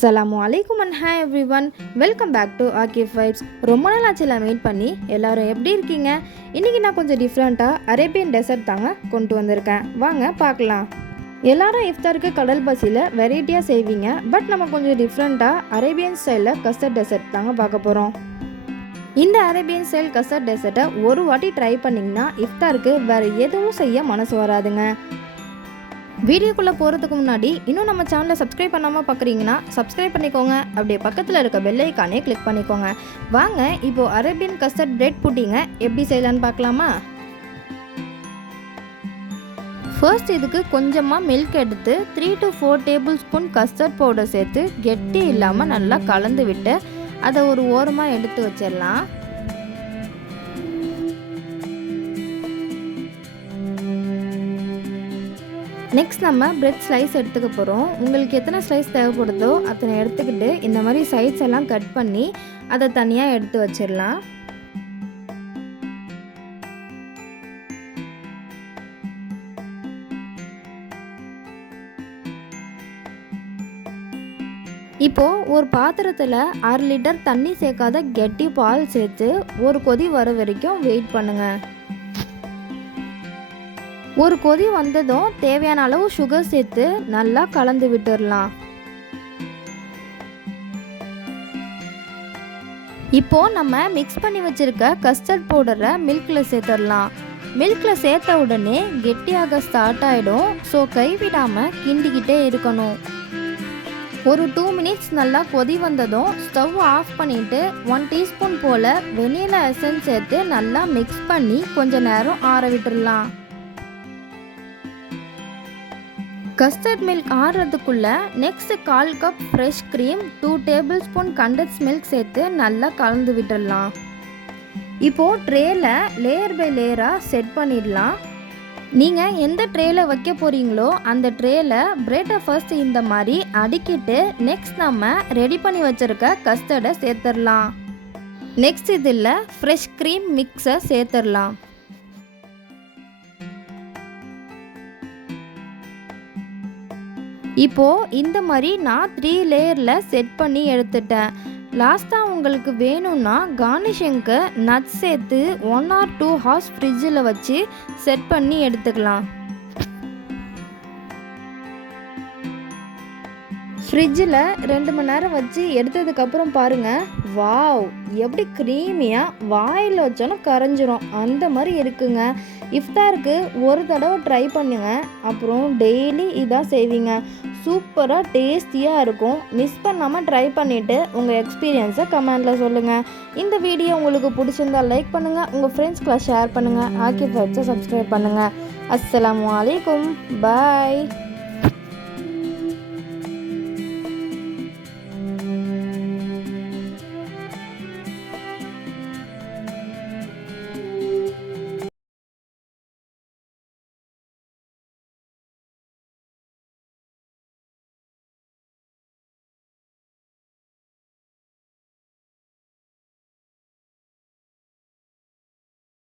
அஸ்ஸலாமு அலைக்கும் and hi everyone, welcome back to Aakif vibes. ரொம்ப நாள் ஆச்சுல மீட் பண்ணி. எல்லோரும் எப்படி இருக்கீங்க? இன்றைக்கி நான் கொஞ்சம் டிஃப்ரெண்ட்டாக அரேபியன் டெசர்ட் தாங்க கொண்டு வந்திருக்கேன். வாங்க பார்க்கலாம். எல்லாரும் இஃப்தாருக்கு கடல் பசியில் வெரைட்டியாக செய்வீங்க. பட் நம்ம கொஞ்சம் டிஃப்ரெண்ட்டாக அரேபியன் ஸ்டைலில் கஸ்டர்ட் டெசர்ட் தாங்க பார்க்க போகிறோம். இந்த அரேபியன் ஸ்டைல் கஸ்டர்ட் டெசர்ட்டை ஒரு வாட்டி ட்ரை பண்ணிங்கன்னா இஃப்தாருக்கு வேறு எதுவும் செய்ய மனசு வராதுங்க. வீடியோக்குள்ளே போகிறதுக்கு முன்னாடி இன்னும் நம்ம சேனலை சப்ஸ்கிரைப் பண்ணாமல் பார்க்குறீங்கன்னா சப்ஸ்கிரைப் பண்ணிக்கோங்க. அப்படியே பக்கத்தில் இருக்க பெல் ஐக்கானே கிளிக் பண்ணிக்கோங்க. வாங்க இப்போது அரேபியன் கஸ்டர்ட் பிரெட் புட்டிங்க எப்படி செய்யலான்னு பார்க்கலாமா? ஃபர்ஸ்ட் இதுக்கு கொஞ்சமாக மில்க் எடுத்து 3 to 4 table spoon custard powder சேர்த்து கெட்டி இல்லாமல் நல்லா கலந்து விட்டு அதை ஒரு ஓரமாக எடுத்து வச்சிடலாம். நெக்ஸ்ட் நம்ம பிரெட் ஸ்லைஸ் எடுத்துக்க போகிறோம். உங்களுக்கு எத்தனை ஸ்லைஸ் தேவைப்படுதோ அத்தனை எடுத்துக்கிட்டு இந்த மாதிரி சைட்ஸ் எல்லாம் கட் பண்ணி அதை தனியாக எடுத்து வச்சிடலாம். இப்போது ஒரு பாத்திரத்தில் 6 லிட்டர் தண்ணி சேர்க்காத கெட்டி பால் சேர்த்து ஒரு கொதி வர வரைக்கும் வெயிட் பண்ணுங்கள். ஒரு கொதி வந்ததும் தேவையான அளவு சுகர் சேர்த்து நல்லா கலந்து விட்டுடலாம். இப்போ நம்ம மிக்ஸ் பண்ணி வச்சிருக்க கஸ்டர்ட் பவுடரை மில்கில் சேர்த்துடலாம். மில்கில் சேர்த்த உடனே கெட்டியாக ஸ்டார்ட் ஆகிடும். ஸோ கைவிடாமல் கிண்டிக்கிட்டே இருக்கணும். ஒரு 2 மினிட்ஸ் நல்லா கொதி வந்ததும் ஸ்டவ் ஆஃப் பண்ணிவிட்டு 1 டீஸ்பூன் போல் வெனிலா எசன்ஸ் சேர்த்து நல்லா மிக்ஸ் பண்ணி கொஞ்சம் நேரம் ஆற விட்டுடலாம். கஸ்டர்ட் மில்க் ஆறுறதுக்குள்ள next 1/4 cup fresh cream, 2 tablespoon condensed milk சேர்த்து நல்லா கலந்து விட்டுடலாம். இப்போது ட்ரேயில் லேயர் பை லேயராக செட் பண்ணிடலாம். நீங்கள் எந்த ட்ரேயில் வைக்க போகிறீங்களோ அந்த ட்ரேயில் பிரெட்டை ஃபர்ஸ்ட் இந்த மாதிரி அடுக்கிட்டு நெக்ஸ்ட் நம்ம ரெடி பண்ணி வச்சுருக்க கஸ்டர்டை சேர்த்துடலாம். நெக்ஸ்ட் இதில் ஃப்ரெஷ் க்ரீம் மிக்ஸை சேர்த்துடலாம். இப்போது இந்த மாதிரி நான் 3 லேயரில் செட் பண்ணி எடுத்துட்டேன். லாஸ்ட்டாக உங்களுக்கு வேணும்னா கார்னிஷிங்க்கு நட்ஸ் சேர்த்து 1 or 2 hours ஃப்ரிட்ஜில் வச்சு செட் பண்ணி எடுத்துக்கலாம். ஃப்ரிட்ஜில் 2 மணி நேரம் வச்சு எடுத்ததுக்கப்புறம் பாருங்கள், வாவ் எப்படி க்ரீமியாக வாயில் வச்சோன்னா கரைஞ்சிரும் அந்த மாதிரி இருக்குங்க. இஃப்தாருக்கு ஒரு தடவை ட்ரை பண்ணுங்க, அப்புறம் டெய்லி இதாக செய்வீங்க. சூப்பராக டேஸ்டியாக இருக்கும். மிஸ் பண்ணாமல் ட்ரை பண்ணிவிட்டு உங்கள் எக்ஸ்பீரியன்ஸை கமெண்டில் சொல்லுங்கள். இந்த வீடியோ உங்களுக்கு பிடிச்சிருந்தால் லைக் பண்ணுங்கள், உங்கள் ஃப்ரெண்ட்ஸ்க்குலாம் ஷேர் பண்ணுங்கள், ஆகிஃப் வைப்ஸை சப்ஸ்கிரைப் பண்ணுங்கள். அஸ்ஸலாமு அலைக்கும், பாய்.